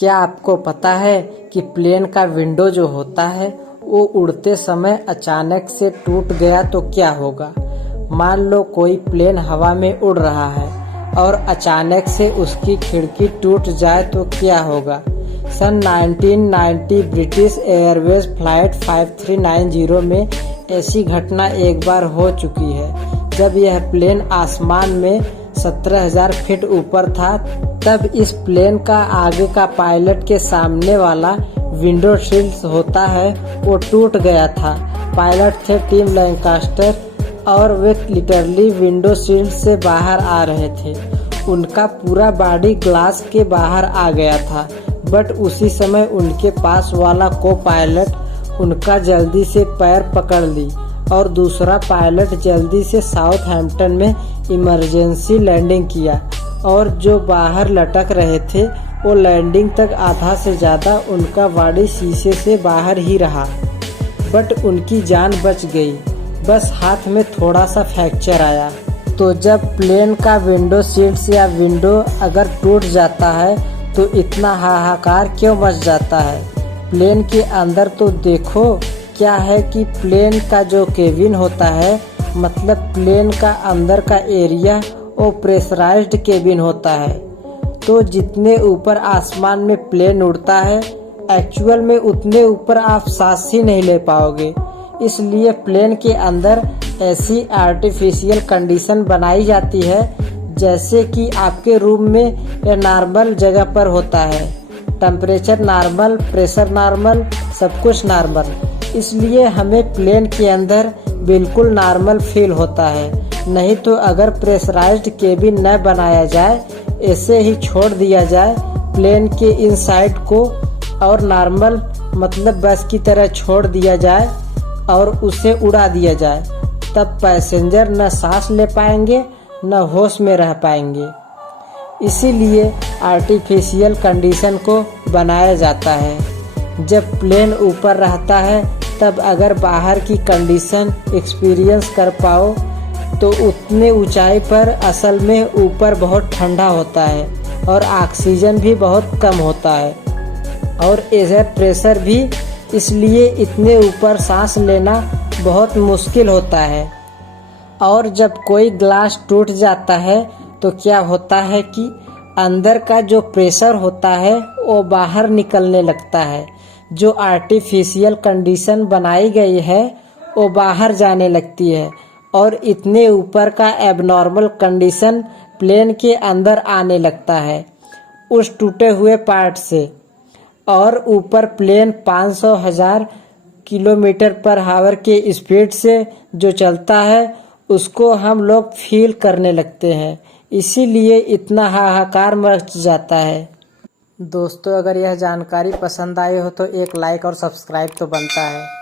क्या आपको पता है कि प्लेन का विंडो जो होता है वो उड़ते समय अचानक से टूट गया तो क्या होगा। मान लो कोई प्लेन हवा में उड़ रहा है और अचानक से उसकी खिड़की टूट जाए तो क्या होगा। सन 1990 ब्रिटिश एयरवेज फ्लाइट 5390 में ऐसी घटना एक बार हो चुकी है। जब यह प्लेन आसमान में 17,000 फीट ऊपर था, तब इस प्लेन का आगे का पायलट के सामने वाला विंडो शील्ड होता है वो टूट गया था। पायलट थे टिम लैंकास्टर और वे लिटरली विंडो शील्ड से बाहर आ रहे थे। उनका पूरा बॉडी ग्लास के बाहर आ गया था, बट उसी समय उनके पास वाला को पायलट उनका जल्दी से पैर पकड़ ली और दूसरा पायलट जल्दी से साउथहैम्पटन में इमरजेंसी लैंडिंग किया और जो बाहर लटक रहे थे वो लैंडिंग तक आधा से ज़्यादा उनका बॉडी शीशे से बाहर ही रहा, बट उनकी जान बच गई। बस हाथ में थोड़ा सा फ्रैक्चर आया। तो जब प्लेन का विंडो सीट्स या विंडो अगर टूट जाता है तो इतना हाहाकार क्यों मच जाता है। प्लेन के अंदर तो देखो क्या है कि प्लेन का जो केबिन होता है, मतलब प्लेन का अंदर का एरिया वो प्रेशराइज्ड केबिन होता है। तो जितने ऊपर आसमान में प्लेन उड़ता है, एक्चुअल में उतने ऊपर आप सांस ही नहीं ले पाओगे। इसलिए प्लेन के अंदर ऐसी आर्टिफिशियल कंडीशन बनाई जाती है जैसे कि आपके रूम में या नॉर्मल जगह पर होता है। टेम्परेचर नॉर्मल, प्रेशर नॉर्मल, सब कुछ नॉर्मल। इसलिए हमें प्लेन के अंदर बिल्कुल नॉर्मल फील होता है। नहीं तो अगर प्रेशराइज्ड केबिन न बनाया जाए, ऐसे ही छोड़ दिया जाए प्लेन के इनसाइड को और नॉर्मल मतलब बस की तरह छोड़ दिया जाए और उसे उड़ा दिया जाए, तब पैसेंजर न सांस ले पाएंगे न होश में रह पाएंगे। इसीलिए आर्टिफिशियल कंडीशन को बनाया जाता है। जब प्लेन ऊपर रहता है तब अगर बाहर की कंडीशन एक्सपीरियंस कर पाओ तो उतने ऊंचाई पर असल में ऊपर बहुत ठंडा होता है और ऑक्सीजन भी बहुत कम होता है और एयर प्रेशर भी, इसलिए इतने ऊपर सांस लेना बहुत मुश्किल होता है। और जब कोई ग्लास टूट जाता है तो क्या होता है कि अंदर का जो प्रेशर होता है वो बाहर निकलने लगता है। जो आर्टिफिशियल कंडीशन बनाई गई है वो बाहर जाने लगती है और इतने ऊपर का एबनॉर्मल कंडीशन प्लेन के अंदर आने लगता है उस टूटे हुए पार्ट से। और ऊपर प्लेन 500,000 किलोमीटर पर आवर के स्पीड से जो चलता है उसको हम लोग फील करने लगते हैं। इसीलिए इतना हाहाकार मच जाता है। दोस्तों, अगर यह जानकारी पसंद आई हो तो एक लाइक और सब्सक्राइब तो बनता है।